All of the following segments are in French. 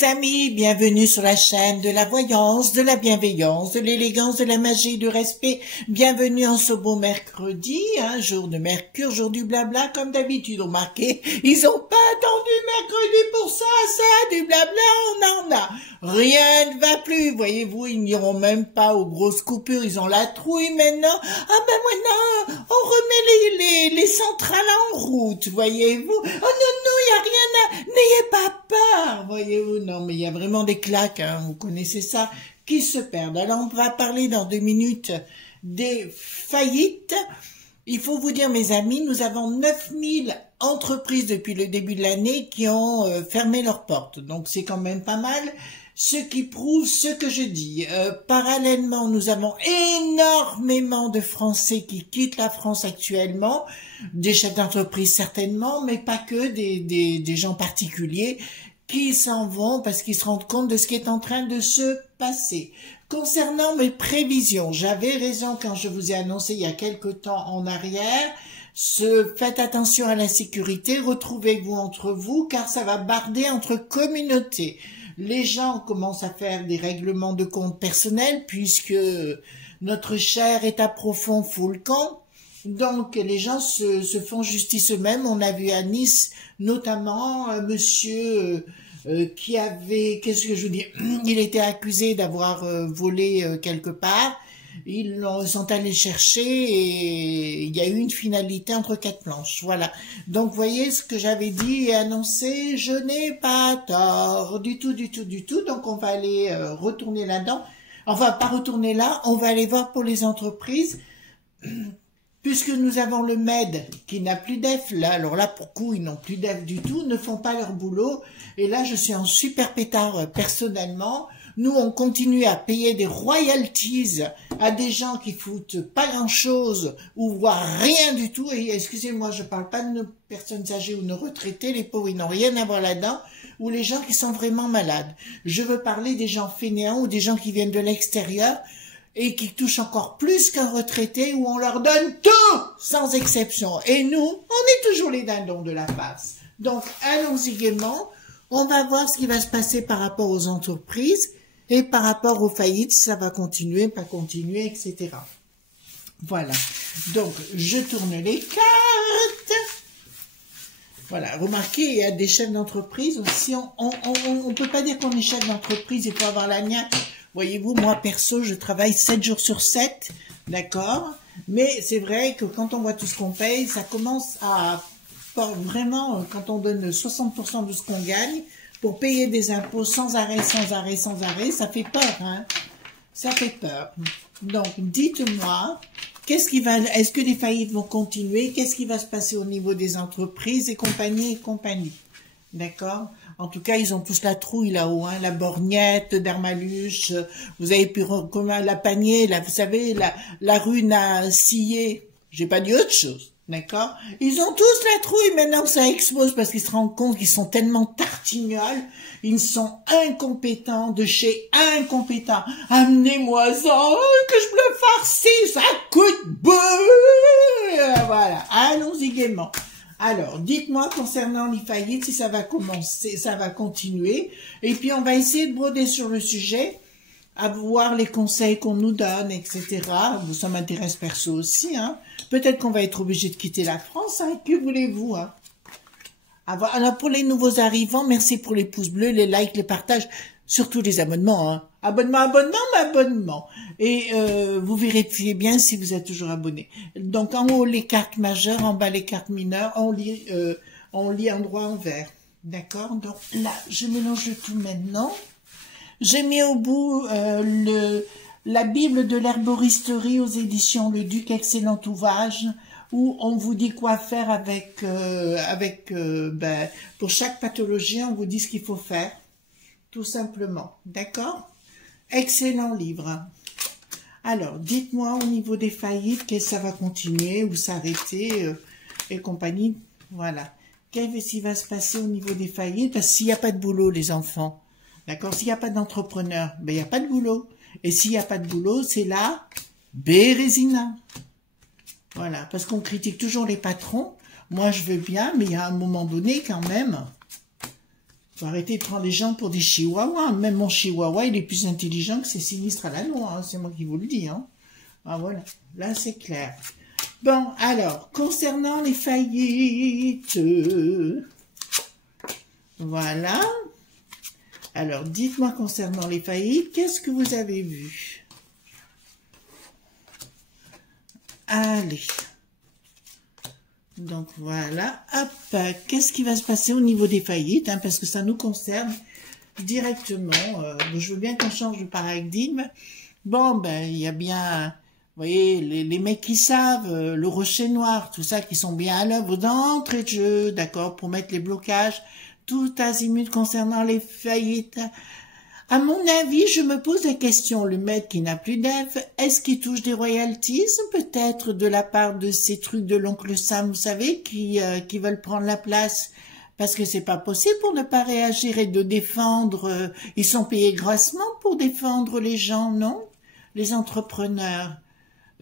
les amis, bienvenue sur la chaîne de la voyance, de la bienveillance, de l'élégance, de la magie, du respect. Bienvenue en ce beau mercredi, jour de Mercure, jour du blabla, comme d'habitude. Remarquez, ils ont pas attendu mercredi pour ça, du blabla, on en a. Rien ne va plus, voyez-vous, ils n'iront même pas aux grosses coupures, ils ont la trouille maintenant. Ah ben maintenant, on remet les centrales en route, voyez-vous. Oh non, non, il n'y a rien à... N'ayez pas peur, voyez-vous. Non, mais il y a vraiment des claques, vous connaissez ça, qui se perdent. Alors, on va parler dans 2 minutes des faillites. Il faut vous dire, mes amis, nous avons 9000 entreprises depuis le début de l'année qui ont fermé leurs portes. Donc, c'est quand même pas mal. Ce qui prouve ce que je dis. Parallèlement, nous avons énormément de Français qui quittent la France actuellement, des chefs d'entreprise certainement, mais pas que, des gens particuliers qui s'en vont parce qu'ils se rendent compte de ce qui est en train de se passer. Concernant mes prévisions, j'avais raison quand je vous ai annoncé il y a quelque temps en arrière, faites attention à la sécurité, retrouvez-vous entre vous car ça va barder entre communautés. Les gens commencent à faire des règlements de compte personnels puisque notre cher État profond fout le camp. Donc les gens se font justice eux-mêmes. On a vu à Nice notamment un monsieur qui avait, qu'est-ce que je vous dis, il était accusé d'avoir volé quelque part. Ils sont allés chercher et il y a eu une finalité entre 4 planches. Voilà. Donc, voyez ce que j'avais dit et annoncé, je n'ai pas tort du tout, du tout, du tout. Donc, on va aller retourner là-dedans. Enfin, pas retourner là, on va aller voir pour les entreprises. Puisque nous avons le MED qui n'a plus d'EF, là, alors là, pour coup, ils n'ont plus d'EF du tout, ne font pas leur boulot. Et là, je suis en super pétard personnellement. Nous, on continue à payer des royalties à des gens qui foutent pas grand-chose ou voire rien du tout. Et excusez-moi, je parle pas de nos personnes âgées ou nos retraités, les pauvres, ils n'ont rien à voir là-dedans, ou les gens qui sont vraiment malades. Je veux parler des gens fainéants ou des gens qui viennent de l'extérieur et qui touchent encore plus qu'un retraité où on leur donne tout, sans exception. Et nous, on est toujours les dindons de la farce. Donc, allons-y gaiement. On va voir ce qui va se passer par rapport aux entreprises et par rapport aux faillites, si ça va continuer, pas continuer, etc. Voilà. Donc, je tourne les cartes. Voilà. Remarquez, il y a des chefs d'entreprise aussi. On peut pas dire qu'on est chef d'entreprise, il faut avoir la niaque. Voyez-vous, moi, perso, je travaille 7 jours sur 7, d'accord? Mais c'est vrai que quand on voit tout ce qu'on paye, ça commence à... Vraiment, quand on donne 60% de ce qu'on gagne, pour payer des impôts sans arrêt, sans arrêt, sans arrêt, ça fait peur, Ça fait peur. Donc, dites-moi, est-ce que les faillites vont continuer? Qu'est-ce qui va se passer au niveau des entreprises et compagnie et compagnie? D'accord? En tout cas, ils ont tous la trouille là-haut, la borgnette, Darmaluche, vous avez pu, comme la panier, là, vous savez, la rue à scier. J'ai pas dit autre chose. D'accord? Ils ont tous la trouille maintenant que ça explose parce qu'ils se rendent compte qu'ils sont tellement tartignoles, ils sont incompétents de chez incompétents. Amenez-moi ça, que je me le farcisse à coups de boule. Voilà, allons-y gaiement. Alors, dites-moi concernant les faillites si ça va commencer, ça va continuer. Et puis, on va essayer de broder sur le sujet, à voir les conseils qu'on nous donne, etc. Ça m'intéresse perso aussi, Peut-être qu'on va être obligé de quitter la France, que voulez-vous, Alors, pour les nouveaux arrivants, merci pour les pouces bleus, les likes, les partages, surtout les abonnements, Abonnement. Et vous vérifiez bien si vous êtes toujours abonné. Donc, en haut, les cartes majeures, en bas, les cartes mineures, on lit en droit en vert. D'accord? Donc, là, je mélange le tout maintenant. J'ai mis au bout la Bible de l'herboristerie aux éditions Le Duc, excellent ouvrage, où on vous dit quoi faire pour chaque pathologie, on vous dit ce qu'il faut faire, tout simplement. D'accord? Excellent livre. Alors, dites-moi au niveau des faillites, qu'est-ce que ça va continuer ou s'arrêter et compagnie. Voilà. Qu'est-ce qui va se passer au niveau des faillites? Parce que s'il n'y a pas de boulot, les enfants, d'accord? S'il n'y a pas d'entrepreneur, ben il n'y a pas de boulot. Et s'il n'y a pas de boulot, c'est la bérésina. Voilà, parce qu'on critique toujours les patrons. Moi, je veux bien, mais il y a un moment donné, quand même, Faut arrêter de prendre les gens pour des chihuahuas. Même mon chihuahua, il est plus intelligent que ces sinistres à la noix, hein. C'est moi qui vous le dis, hein. Ah, voilà. Là, c'est clair. Bon, alors, concernant les faillites, voilà. Alors, dites-moi concernant les faillites, qu'est-ce que vous avez vu? Allez. Donc, voilà. Hop, qu'est-ce qui va se passer au niveau des faillites, hein, parce que ça nous concerne directement. Je veux bien qu'on change de paradigme. Bon, ben, il y a bien... Vous voyez, les mecs qui savent, le rocher noir, tout ça, qui sont bien à l'œuvre d'entrée de jeu, d'accord, pour mettre les blocages, tout azimut concernant les faillites. À mon avis, je me pose la question, le maître qui n'a plus d'œuvre, est-ce qu'il touche des royalties, peut-être de la part de ces trucs de l'oncle Sam, vous savez, qui veulent prendre la place? Parce que c'est pas possible pour ne pas réagir et de défendre, ils sont payés grassement pour défendre les gens, non? Les entrepreneurs.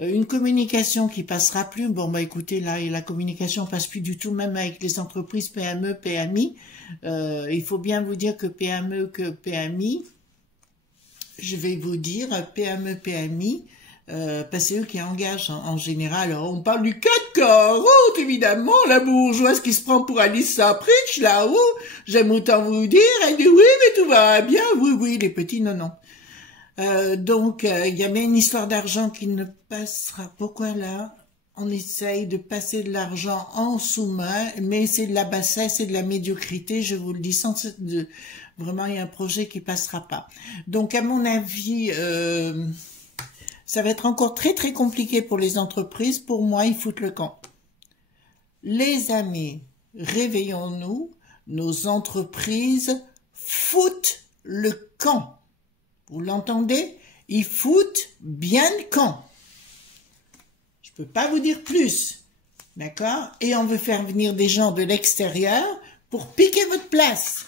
Une communication qui passera plus, bon bah écoutez, là la communication passe plus du tout, même avec les entreprises PME, PMI. Il faut bien vous dire que PME, que PMI, je vais vous dire PME, PMI, parce que c'est eux qui engagent en général. Alors, on parle du 440, évidemment, la bourgeoise qui se prend pour Alice Sapritch, là-haut. J'aime autant vous dire, elle dit oui, mais tout va bien, oui, oui, les petits, non, non. Donc, il y a bien une histoire d'argent qui ne passera. Pourquoi là, on essaye de passer de l'argent en sous-main, mais c'est de la bassesse, c'est de la médiocrité, je vous le dis, vraiment, il y a un projet qui passera pas. Donc, à mon avis, ça va être encore très, très compliqué pour les entreprises. Pour moi, ils foutent le camp. Les amis, réveillons-nous, nos entreprises foutent le camp. Vous l'entendez? Ils foutent bien le camp. Je peux pas vous dire plus. D'accord? Et on veut faire venir des gens de l'extérieur pour piquer votre place.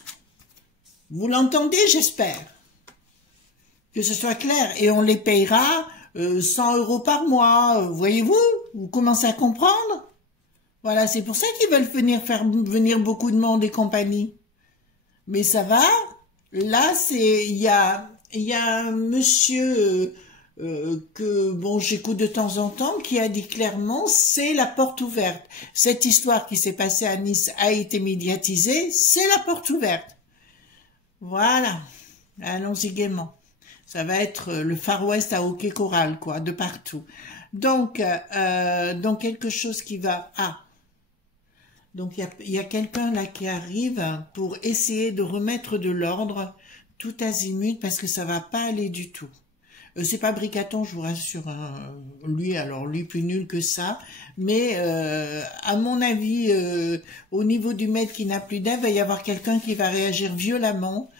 Vous l'entendez, j'espère. Que ce soit clair. Et on les payera 100 € par mois. Voyez-vous? Vous commencez à comprendre? Voilà, c'est pour ça qu'ils veulent faire venir beaucoup de monde et compagnie. Mais ça va? Là, il y a un monsieur que bon j'écoute de temps en temps qui a dit clairement c'est la porte ouverte. Cette histoire qui s'est passée à Nice a été médiatisée, c'est la porte ouverte. Voilà, allons-y gaiement. Ça va être le Far West à hockey choral, quoi, de partout. Donc quelque chose qui va... Ah, donc il y a quelqu'un là qui arrive pour essayer de remettre de l'ordre tout azimut, parce que ça va pas aller du tout. C'est pas Bricaton, je vous rassure, hein. Lui plus nul que ça, mais à mon avis, au niveau du maître qui n'a plus d'aide, il va y avoir quelqu'un qui va réagir violemment,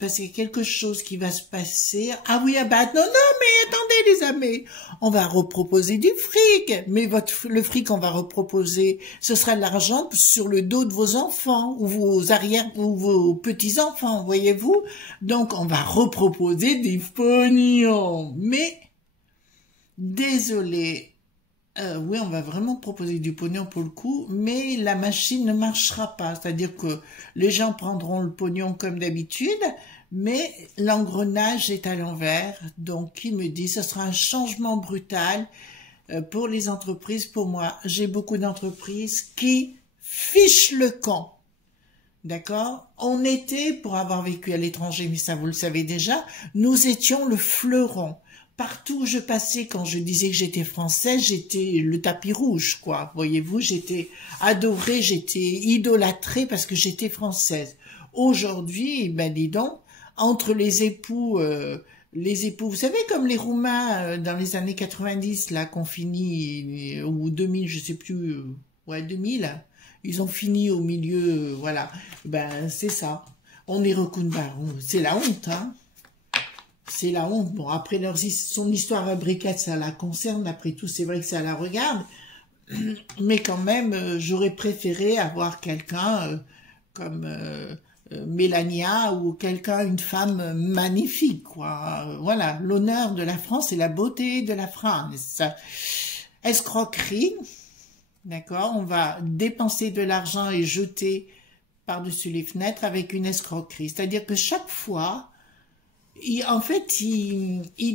parce qu'il y a quelque chose qui va se passer. Ah oui, ah bah non, mais attendez les amis, on va reproposer du fric, mais le fric qu'on va reproposer, ce sera de l'argent sur le dos de vos enfants, ou vos petits-enfants, voyez-vous. Donc on va reproposer des pognons, mais désolé. Oui, on va vraiment proposer du pognon pour le coup, mais la machine ne marchera pas. C'est-à-dire que les gens prendront le pognon comme d'habitude, mais l'engrenage est à l'envers. Donc, qui me dit, ce sera un changement brutal pour les entreprises. Pour moi, j'ai beaucoup d'entreprises qui fichent le camp. D'accord? On était, pour avoir vécu à l'étranger, mais ça vous le savez déjà, nous étions le fleuron. Partout où je passais, quand je disais que j'étais française, j'étais le tapis rouge, quoi. Voyez-vous, j'étais adorée, j'étais idolâtrée parce que j'étais française. Aujourd'hui, ben dis donc, entre les époux, vous savez, comme les Roumains dans les années 90, là, qu'on finit, ou 2000, je sais plus, ouais, 2000, ils ont fini au milieu, voilà. Ben, c'est ça. On est recouvrés. C'est la honte, hein. C'est la honte. Bon, après son histoire à Briquette, ça la concerne. Après tout, c'est vrai que ça la regarde. Mais quand même, j'aurais préféré avoir quelqu'un comme Mélania ou une femme magnifique, quoi. Voilà, l'honneur de la France et la beauté de la France. Escroquerie, d'accord? On va dépenser de l'argent et jeter par-dessus les fenêtres avec une escroquerie. C'est-à-dire que chaque fois, il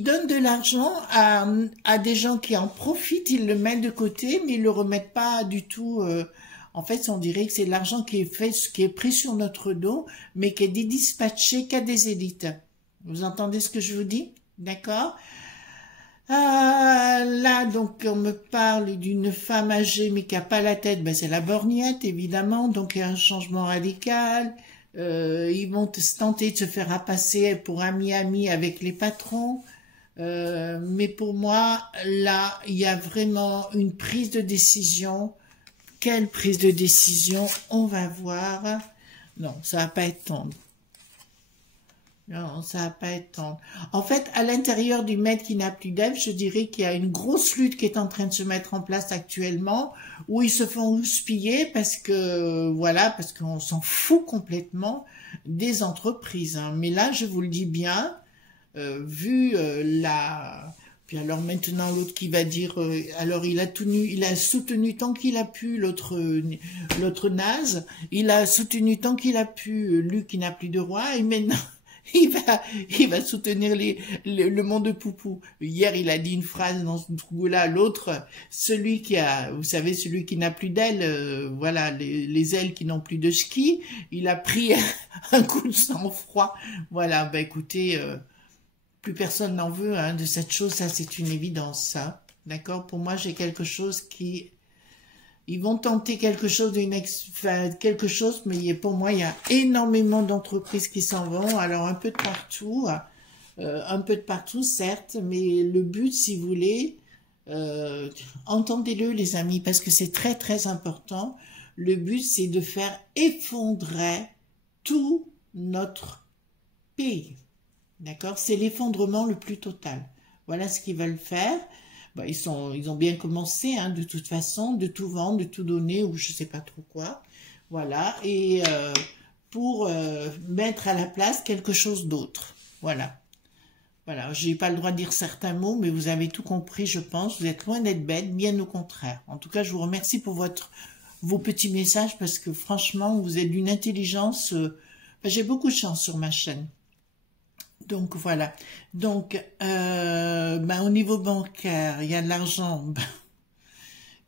donne de l'argent à des gens qui en profitent, ils le mettent de côté, mais ils le remettent pas du tout. En fait, on dirait que c'est de l'argent qui est fait, qui est pris sur notre dos, mais qui est dispatché qu'à des élites. Vous entendez ce que je vous dis? D'accord? Là, donc, on me parle d'une femme âgée, mais qui a pas la tête. Ben, c'est la borgnette, évidemment. Donc, il y a un changement radical. Ils vont tenter de se faire rapasser pour ami avec les patrons. Mais pour moi, là, il y a vraiment une prise de décision. Quelle prise de décision? On va voir. Non, ça va pas être tendre. Non, ça va pas être tendre. En fait, à l'intérieur du maître qui n'a plus d'Ève, je dirais qu'il y a une grosse lutte qui est en train de se mettre en place actuellement, où ils se font houspiller parce que, voilà, parce qu'on s'en fout complètement des entreprises, hein. Mais là, je vous le dis bien, vu la... Puis alors maintenant, l'autre qui va dire, alors il a soutenu tant qu'il a pu l'autre naze, il a soutenu tant qu'il a pu Luc qui n'a plus de roi, et maintenant... Il va soutenir le monde de Poupou. Hier, il a dit une phrase dans ce trou-là. L'autre, celui qui a, vous savez, celui qui n'a plus d'ailes, voilà, les ailes qui n'ont plus de ski, il a pris un coup de sang-froid. Voilà, bah écoutez, plus personne n'en veut, hein, de cette chose, ça c'est une évidence, ça. D'accord? Pour moi, j'ai quelque chose qui... Ils vont tenter quelque chose mais pour moi, il y a énormément d'entreprises qui s'en vont. Alors, un peu de partout, certes, mais le but, si vous voulez, entendez-le, les amis, parce que c'est très, très important. Le but, c'est de faire effondrer tout notre pays. D'accord? C'est l'effondrement le plus total. Voilà ce qu'ils veulent faire. Bah, ils ont bien commencé, hein, de toute façon, de tout vendre, de tout donner, ou je sais pas trop quoi. Voilà, et pour mettre à la place quelque chose d'autre. Voilà. Voilà, j'ai pas le droit de dire certains mots, mais vous avez tout compris, je pense. Vous êtes loin d'être bête, bien au contraire. En tout cas, je vous remercie pour vos petits messages, parce que franchement, vous êtes d'une intelligence... j'ai beaucoup de chance sur ma chaîne. Donc voilà. Donc au niveau bancaire, il y a de l'argent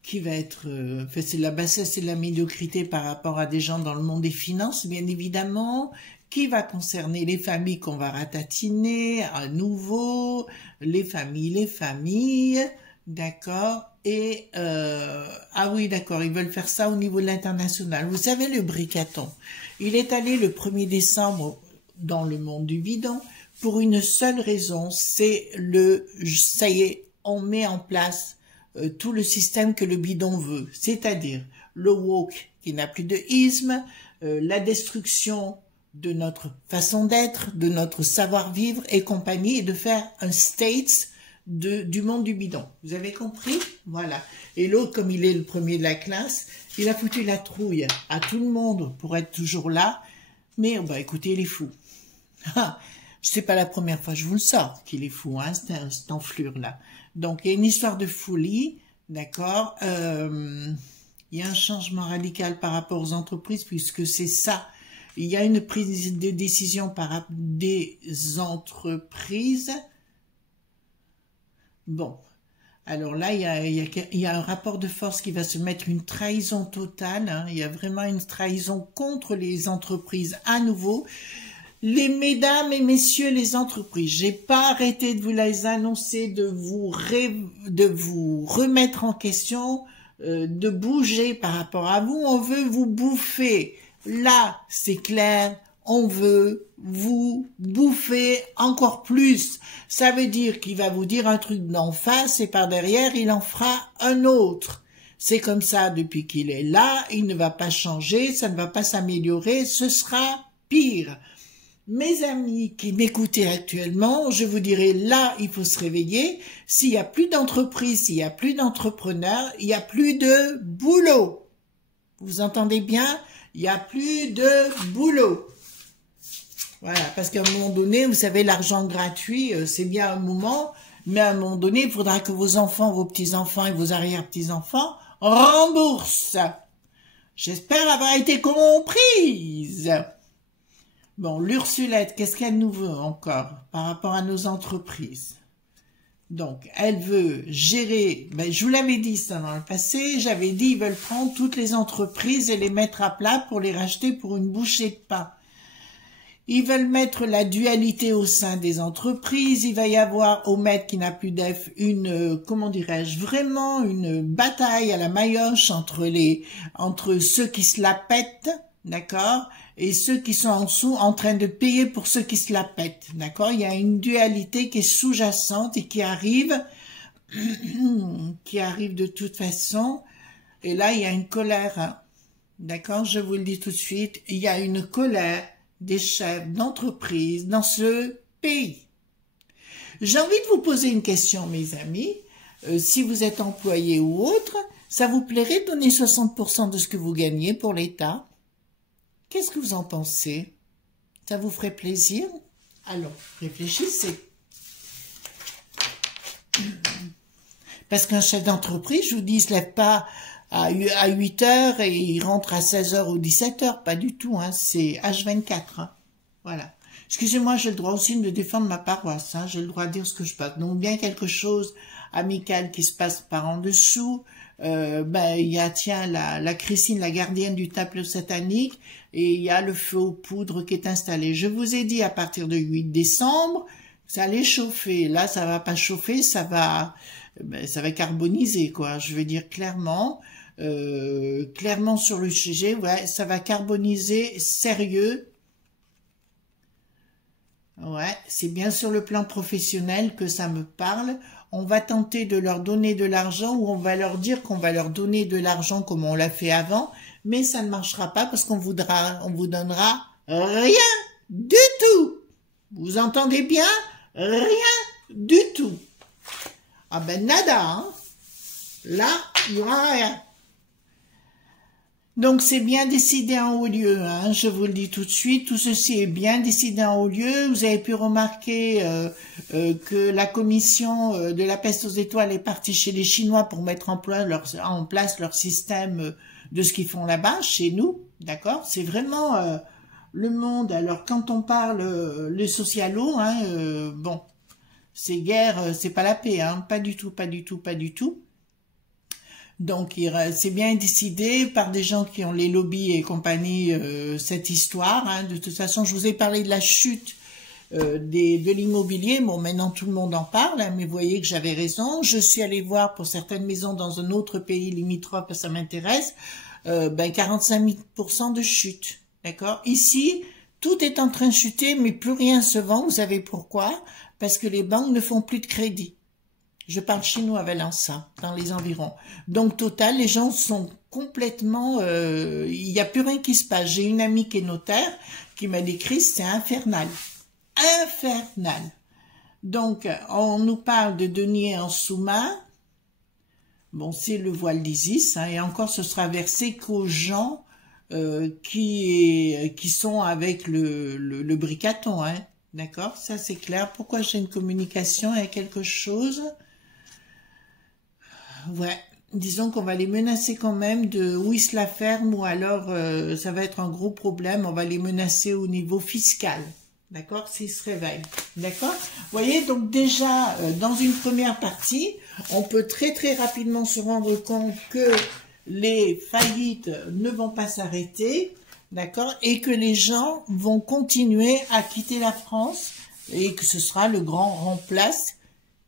qui va être c'est de la bassesse et de la médiocrité par rapport à des gens dans le monde des finances, bien évidemment, qui va concerner les familles qu'on va ratatiner à nouveau, les familles, d'accord. Et ah oui, d'accord, ils veulent faire ça au niveau de l'international. Vous savez, le bricaton, il est allé le 1er décembre dans le monde du bidon pour une seule raison, c'est ça y est, on met en place tout le système que le bidon veut, c'est-à-dire le woke qui n'a plus de isme, la destruction de notre façon d'être, de notre savoir-vivre et compagnie, et de faire un States du monde du bidon. Vous avez compris? Voilà. Et l'autre, comme il est le premier de la classe, il a foutu la trouille à tout le monde pour être toujours là, mais bah écoutez, il est fou. C'est pas la première fois que je vous le sors qu'il est fou, hein, cette enflure-là. Donc, il y a une histoire de folie, d'accord. Il y a un changement radical par rapport aux entreprises, puisque c'est ça. Il y a une prise de décision par des entreprises. Bon, alors là, il y a un rapport de force qui va se mettre, une trahison totale, hein. Il y a vraiment une trahison contre les entreprises à nouveau. Les mesdames et messieurs les entreprises, j'ai pas arrêté de vous les annoncer, de vous remettre en question, de bouger par rapport à vous. On veut vous bouffer. Là, c'est clair, on veut vous bouffer encore plus. Ça veut dire qu'il va vous dire un truc d'en face et par derrière, il en fera un autre. C'est comme ça depuis qu'il est là, il ne va pas changer, ça ne va pas s'améliorer, ce sera pire. Mes amis qui m'écoutez actuellement, je vous dirais là, il faut se réveiller. S'il n'y a plus d'entreprise, s'il n'y a plus d'entrepreneurs, il n'y a plus de boulot. Vous entendez bien? Il n'y a plus de boulot. Voilà, parce qu'à un moment donné, vous savez, l'argent gratuit, c'est bien un moment, mais à un moment donné, il faudra que vos enfants, vos petits-enfants et vos arrière-petits-enfants remboursent. J'espère avoir été comprise. Bon, l'Ursulette, qu'est-ce qu'elle nous veut encore par rapport à nos entreprises? Donc, elle veut gérer, ben, je vous l'avais dit ça dans le passé, j'avais dit, ils veulent prendre toutes les entreprises et les mettre à plat pour les racheter pour une bouchée de pain. Ils veulent mettre la dualité au sein des entreprises, il va y avoir, au maître qui n'a plus d'F, une, comment dirais-je, vraiment une bataille à la maillotche entre ceux qui se la pètent, d'accord, et ceux qui sont en dessous en train de payer pour ceux qui se la pètent, d'accord. Il y a une dualité qui est sous-jacente et qui arrive de toute façon, et là il y a une colère, hein. D'accord, je vous le dis tout de suite, il y a une colère des chefs d'entreprise dans ce pays. J'ai envie de vous poser une question, mes amis. Si vous êtes employé ou autre, ça vous plairait de donner 60% de ce que vous gagnez pour l'État? Qu'est-ce que vous en pensez? Ça vous ferait plaisir? Alors, réfléchissez. Parce qu'un chef d'entreprise, je vous dis, il ne se lève pas à 8 heures et il rentre à 16 heures ou 17 heures, pas du tout, hein, c'est H24, hein, voilà. Excusez-moi, j'ai le droit aussi de défendre ma paroisse, hein, j'ai le droit de dire ce que je pense. Donc bien quelque chose amical qui se passe par en dessous, ben il y a, tiens, la Christine, la gardienne du temple satanique, et il y a le feu aux poudres qui est installé. Je vous ai dit à partir du 8 décembre, ça allait chauffer. Là, ça va pas chauffer, ça va carboniser, quoi. Je veux dire clairement sur le sujet, ouais, ça va carboniser sérieux. Ouais, c'est bien sur le plan professionnel que ça me parle. On va tenter de leur donner de l'argent ou on va leur dire qu'on va leur donner de l'argent comme on l'a fait avant, mais ça ne marchera pas parce qu'on vous donnera rien du tout. Vous entendez bien? Rien du tout. Ah ben nada, hein. Là, il n'y aura rien. Donc c'est bien décidé en haut lieu, hein, je vous le dis tout de suite, tout ceci est bien décidé en haut lieu. Vous avez pu remarquer que la commission de la peste aux étoiles est partie chez les Chinois pour mettre en place leur système de ce qu'ils font là-bas, chez nous, d'accord. C'est vraiment le monde. Alors quand on parle les socialos, hein, bon, ces guerres, c'est pas la paix, hein, pas du tout, pas du tout, pas du tout. Donc, c'est bien décidé par des gens qui ont les lobbies et compagnie, cette histoire. Hein. De toute façon, je vous ai parlé de la chute de l'immobilier. Bon, maintenant, tout le monde en parle, hein, mais vous voyez que j'avais raison. Je suis allée voir pour certaines maisons dans un autre pays limitrophe, ça m'intéresse, 45% de chute. D'accord. Ici, tout est en train de chuter, mais plus rien se vend. Vous savez pourquoi? Parce que les banques ne font plus de crédit. Je parle chez nous à Valence, dans les environs. Donc, total, les gens sont complètement... il n'y a plus rien qui se passe. J'ai une amie qui est notaire qui m'a décrit, c'est infernal. Infernal. Donc, on nous parle de deniers en sous-main. Bon, c'est le voile d'Isis. Hein, et encore, ce sera versé qu'aux gens qui sont avec le bricaton. Hein, d'accord? Ça, c'est clair. Pourquoi j'ai une communication avec quelque chose? Ouais, disons qu'on va les menacer quand même de où ils se la ferment ou alors ça va être un gros problème, on va les menacer au niveau fiscal, d'accord, s'ils se réveillent, d'accord. Vous voyez, donc déjà, dans une première partie, on peut très très rapidement se rendre compte que les faillites ne vont pas s'arrêter, d'accord, et que les gens vont continuer à quitter la France et que ce sera le grand remplace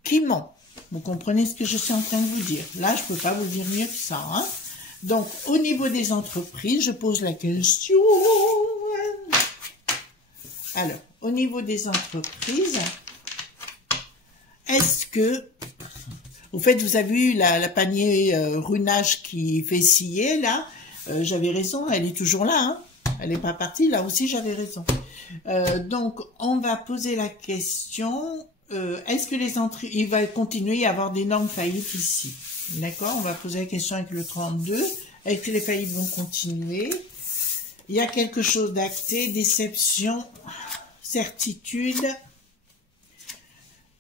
qui ment. Vous comprenez ce que je suis en train de vous dire? Là, je peux pas vous dire mieux que ça. Hein. Donc, au niveau des entreprises, je pose la question. Alors, au niveau des entreprises, est-ce que... Au fait, vous avez vu la panier runage qui fait scier, là. J'avais raison, elle est toujours là. Hein. Elle n'est pas partie, là aussi, j'avais raison. Donc, on va poser la question... est-ce que il va continuer à y avoir d'énormes faillites ici? D'accord, on va poser la question avec le 32. Est-ce que les faillites vont continuer? Il y a quelque chose d'acté, déception, certitude.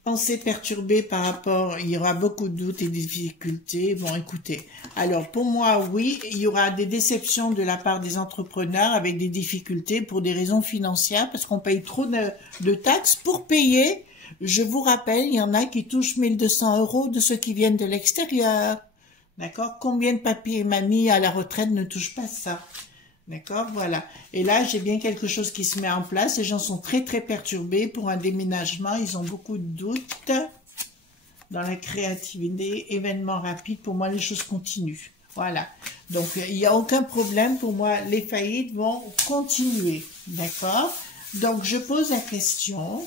Pensée perturbée par rapport, il y aura beaucoup de doutes et de difficultés. Bon, écoutez, alors pour moi, oui, il y aura des déceptions de la part des entrepreneurs avec des difficultés pour des raisons financières, parce qu'on paye trop de taxes pour payer. Je vous rappelle, il y en a qui touchent 1200 € de ceux qui viennent de l'extérieur. D'accord? Combien de papis et mamies à la retraite ne touchent pas ça? D'accord, voilà. Et là, j'ai bien quelque chose qui se met en place. Les gens sont très, très perturbés pour un déménagement. Ils ont beaucoup de doutes dans la créativité. Événement rapide, pour moi, les choses continuent. Voilà. Donc, il n'y a aucun problème. Pour moi, les faillites vont continuer. D'accord? Donc, je pose la question.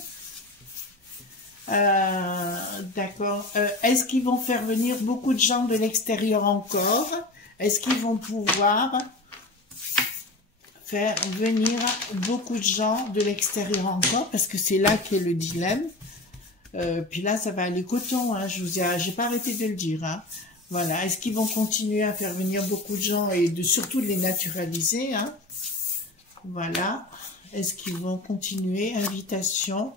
D'accord. Est-ce qu'ils vont faire venir beaucoup de gens de l'extérieur encore? Est-ce qu'ils vont pouvoir faire venir beaucoup de gens de l'extérieur encore, parce que c'est là qu'est le dilemme. Puis là, ça va aller coton, hein, j'ai pas arrêté de le dire. Hein. Voilà, est-ce qu'ils vont continuer à faire venir beaucoup de gens et surtout de les naturaliser, hein. Voilà, est-ce qu'ils vont continuer? Invitation,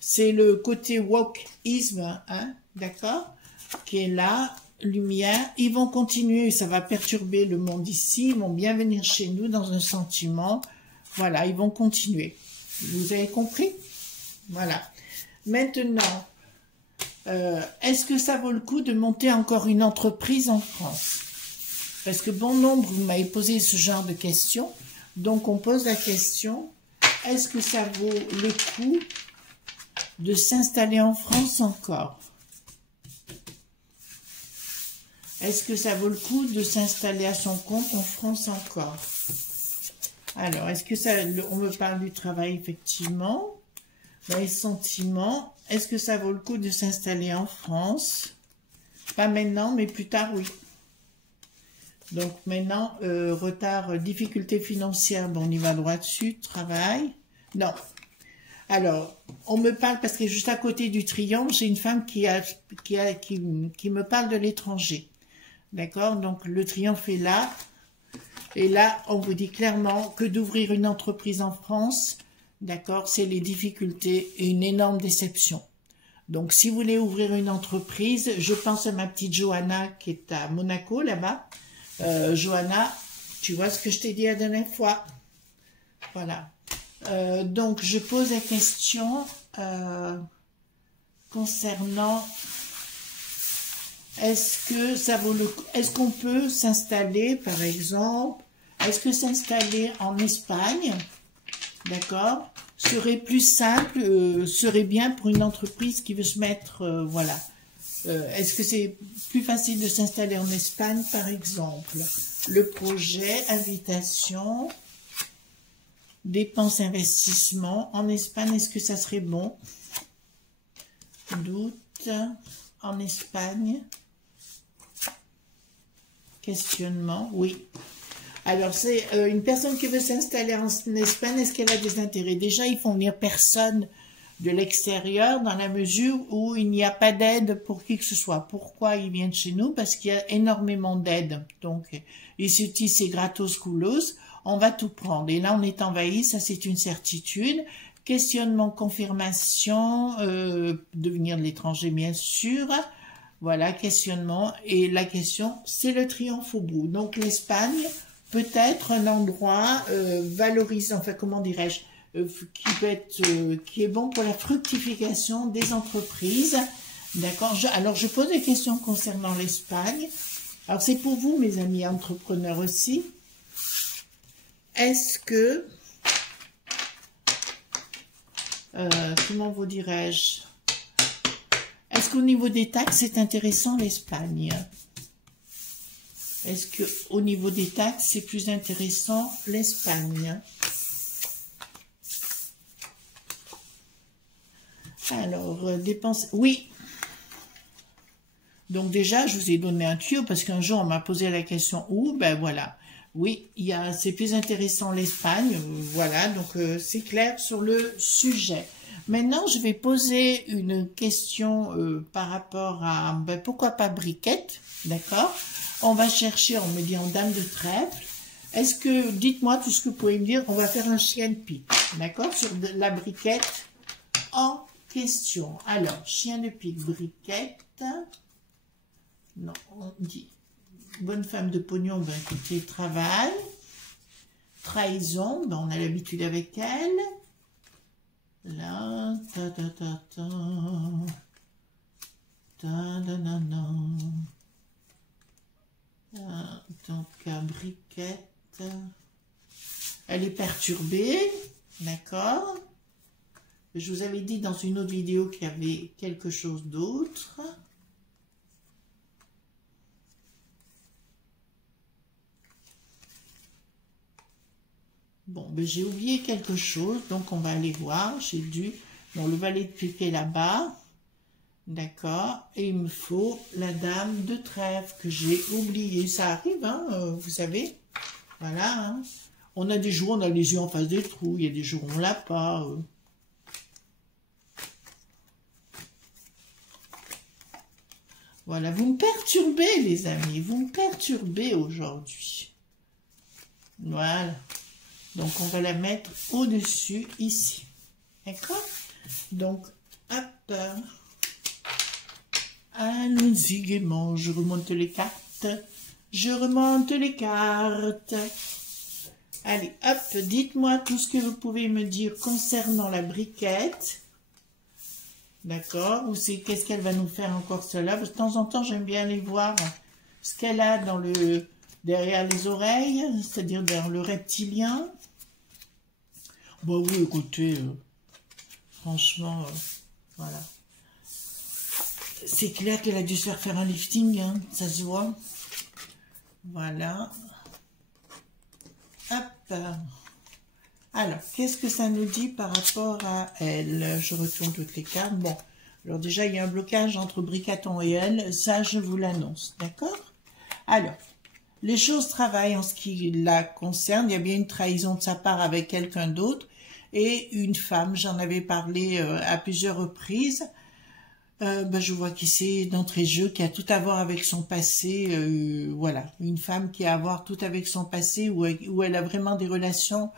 c'est le côté wokisme, hein, d'accord, qui est là. Lumière, ils vont continuer, ça va perturber le monde ici, ils vont bien venir chez nous dans un sentiment, voilà, ils vont continuer. Vous avez compris? Voilà. Maintenant, est-ce que ça vaut le coup de monter encore une entreprise en France? Parce que bon nombre, vous m'avez posé ce genre de questions, donc on pose la question, est-ce que ça vaut le coup de s'installer en France encore? Est-ce que ça vaut le coup de s'installer à son compte en France encore? Alors, est-ce que ça... On me parle du travail, effectivement. Les sentiments. Est-ce que ça vaut le coup de s'installer en France? Pas maintenant, mais plus tard, oui. Donc, maintenant, retard, difficulté financière. Bon, on y va droit dessus. Travail. Non. Alors, on me parle, parce que juste à côté du triomphe, j'ai une femme qui me parle de l'étranger. D'accord, donc le triomphe est là. Et là, on vous dit clairement que d'ouvrir une entreprise en France, d'accord, c'est les difficultés et une énorme déception. Donc, si vous voulez ouvrir une entreprise, je pense à ma petite Johanna qui est à Monaco, là-bas. Johanna, tu vois ce que je t'ai dit la dernière fois. Voilà. Donc, je pose la question concernant... Est-ce que ça vaut le coup? Est-ce qu'on peut s'installer, par exemple, est-ce que s'installer en Espagne, d'accord, serait plus simple, serait bien pour une entreprise qui veut se mettre, voilà. Est-ce que c'est plus facile de s'installer en Espagne, par exemple? Le projet, invitation, dépenses, investissement. En Espagne, est-ce que ça serait bon? Doute. En Espagne. Questionnement, oui. Alors, c'est une personne qui veut s'installer en Espagne, est-ce qu'elle a des intérêts? Déjà, ils font venir personne de l'extérieur dans la mesure où il n'y a pas d'aide pour qui que ce soit. Pourquoi ils viennent chez nous? Parce qu'il y a énormément d'aide. Donc, ils se disent c'est gratos coulos, on va tout prendre. Et là, on est envahi, ça c'est une certitude. Questionnement, confirmation, devenir de l'étranger, bien sûr. Voilà, questionnement. Et la question, c'est le triomphe au bout. Donc, l'Espagne peut être un endroit valorisant, enfin, comment dirais-je, qui est bon pour la fructification des entreprises. D'accord. Alors, je pose des questions concernant l'Espagne. Alors, c'est pour vous, mes amis entrepreneurs aussi. Est-ce que... comment vous dirais-je? Est-ce qu'au niveau des taxes, c'est intéressant l'Espagne? Est-ce qu'au niveau des taxes, c'est plus intéressant l'Espagne? Alors, dépenses... Oui. Donc déjà, je vous ai donné un tuyau parce qu'un jour, on m'a posé la question où? Ben voilà. Oui, c'est plus intéressant l'Espagne. Voilà, donc c'est clair sur le sujet. Maintenant, je vais poser une question par rapport à, ben, pourquoi pas briquette, d'accord? On va chercher, on me dit en dame de trèfle. Est-ce que, dites-moi tout ce que vous pouvez me dire, on va faire un chien de pique, d'accord? Sur la briquette en question. Alors, chien de pique, briquette. Non, on dit. Bonne femme de pognon, ben écoutez, travail. Trahison, ben on a l'habitude avec elle. Là, ta ta ta ta. Ta da na na. Donc, briquette. Elle est perturbée, d'accord. Je vous avais dit dans une autre vidéo qu'il y avait quelque chose d'autre. Bon, ben j'ai oublié quelque chose, donc on va aller voir. J'ai dû... Bon, le valet de pique est là-bas. D'accord. Et il me faut la dame de trèfle que j'ai oubliée. Ça arrive, hein, vous savez. Voilà. Hein. On a des jours, on a les yeux en face des trous. Il y a des jours, on l'a pas. Voilà. Vous me perturbez, les amis. Vous me perturbez aujourd'hui. Voilà. Donc, on va la mettre au-dessus, ici. D'accord? Donc, hop. Allons-y gaiement, je remonte les cartes. Je remonte les cartes. Allez, hop, dites-moi tout ce que vous pouvez me dire concernant la briquette. D'accord? Ou c'est qu'est-ce qu'elle va nous faire encore cela? Parce que de temps en temps, j'aime bien aller voir ce qu'elle a dans derrière les oreilles, c'est-à-dire dans le reptilien. Bon, oui, écoutez, franchement, voilà. C'est clair qu'elle a dû se faire un lifting, hein, ça se voit. Voilà. Hop. Alors, qu'est-ce que ça nous dit par rapport à elle? Je retourne toutes les cartes. Bon, alors déjà, il y a un blocage entre Bricaton et elle. Ça, je vous l'annonce, d'accord? Alors, les choses travaillent en ce qui la concerne. Il y a bien une trahison de sa part avec quelqu'un d'autre. Et une femme, j'en avais parlé à plusieurs reprises. Je vois qu'ici, d'entrée de jeu, qui a tout à voir avec son passé. Voilà, une femme qui a à voir tout avec son passé, où elle a vraiment des relations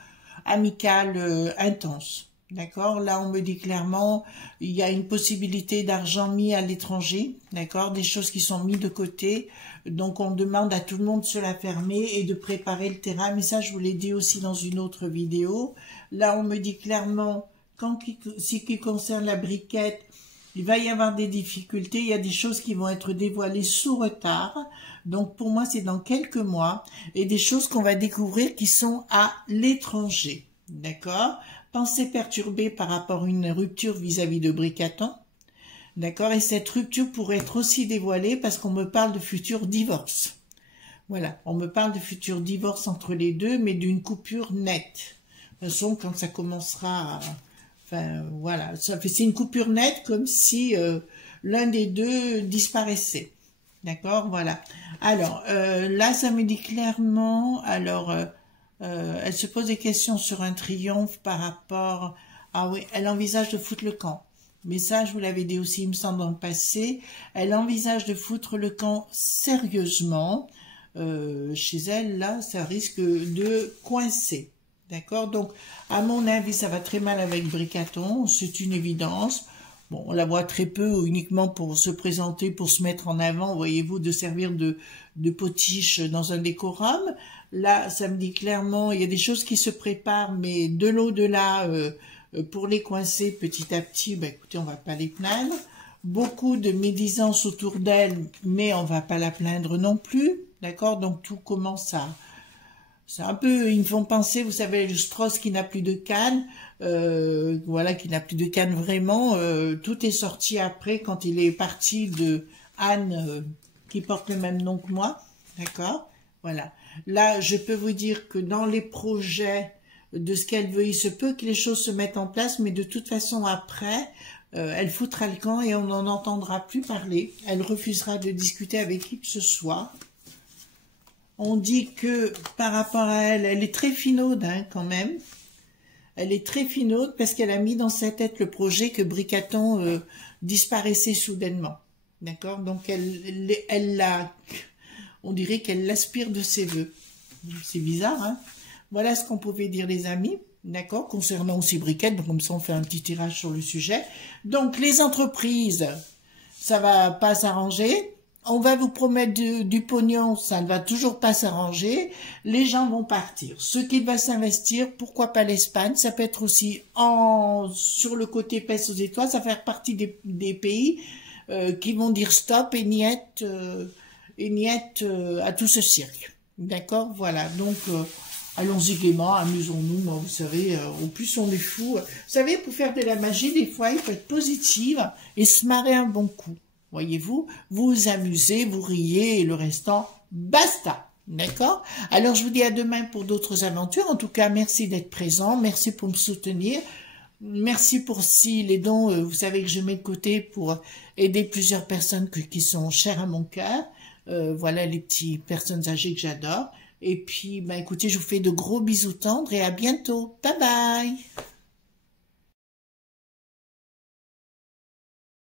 amicales intenses. D'accord? Là, on me dit clairement, il y a une possibilité d'argent mis à l'étranger. D'accord? Des choses qui sont mises de côté. Donc, on demande à tout le monde de se la fermer et de préparer le terrain. Mais ça, je vous l'ai dit aussi dans une autre vidéo. Là, on me dit clairement, ce qui concerne la briquette, il va y avoir des difficultés, il y a des choses qui vont être dévoilées sous retard. Donc, pour moi, c'est dans quelques mois. Et des choses qu'on va découvrir qui sont à l'étranger. D'accord? Pensée perturbée par rapport à une rupture vis-à-vis de Bricaton. D'accord? Et cette rupture pourrait être aussi dévoilée parce qu'on me parle de futur divorce. Voilà. On me parle de futur divorce entre les deux, mais d'une coupure nette. De toute façon, quand ça commencera... Enfin, voilà, c'est une coupure nette comme si l'un des deux disparaissait. D'accord, voilà. Alors, là, ça me dit clairement, alors, elle se pose des questions sur un triomphe par rapport... Ah oui, elle envisage de foutre le camp. Mais ça, je vous l'avais dit aussi, il me semble, dans le passé. Elle envisage de foutre le camp sérieusement. Chez elle, là, ça risque de coincer. D'accord? Donc, à mon avis, ça va très mal avec Bricaton, c'est une évidence. Bon, on la voit très peu, uniquement pour se présenter, pour se mettre en avant, voyez-vous, de servir de potiche dans un décorum. Là, ça me dit clairement, il y a des choses qui se préparent, mais de l'au-delà, pour les coincer petit à petit, ben, écoutez, on va pas les plaindre. Beaucoup de médisance autour d'elle, mais on va pas la plaindre non plus. D'accord? Donc, tout commence à... C'est un peu, ils me font penser, vous savez, le Strauss qui n'a plus de canne, voilà, qui n'a plus de canne vraiment, tout est sorti après quand il est parti de Anne, qui porte le même nom que moi, d'accord? Voilà. Là, je peux vous dire que dans les projets de ce qu'elle veut, il se peut que les choses se mettent en place, mais de toute façon, après, elle foutra le camp et on n'en entendra plus parler. Elle refusera de discuter avec qui que ce soit. On dit que par rapport à elle, elle est très finaude hein, quand même. Elle est très finaude parce qu'elle a mis dans sa tête le projet que Bricaton disparaissait soudainement. D'accord? Donc on dirait qu'elle l'aspire de ses voeux. C'est bizarre, hein? Voilà ce qu'on pouvait dire les amis. D'accord? Concernant aussi Briquette, donc comme ça on fait un petit tirage sur le sujet. Donc les entreprises, ça va pas s'arranger. On va vous promettre du pognon, ça ne va toujours pas s'arranger. Les gens vont partir. Ceux qui veulent s'investir, pourquoi pas l'Espagne? Ça peut être aussi sur le côté pèse aux étoiles, ça fait faire partie des pays qui vont dire stop et niet à tout ce cirque. D'accord? Voilà. Donc allons-y gaiement, amusons-nous. Moi, vous savez, au plus on est fou. Vous savez, pour faire de la magie, des fois, il faut être positive et se marrer un bon coup. Voyez-vous, vous amusez, vous riez et le restant, basta. D'accord? Alors, je vous dis à demain pour d'autres aventures. En tout cas, merci d'être présent. Merci pour me soutenir. Merci pour si les dons, vous savez que je mets de côté pour aider plusieurs personnes qui sont chères à mon cœur. Voilà les petites personnes âgées que j'adore. Et puis, bah, écoutez, je vous fais de gros bisous tendres et à bientôt. Bye bye!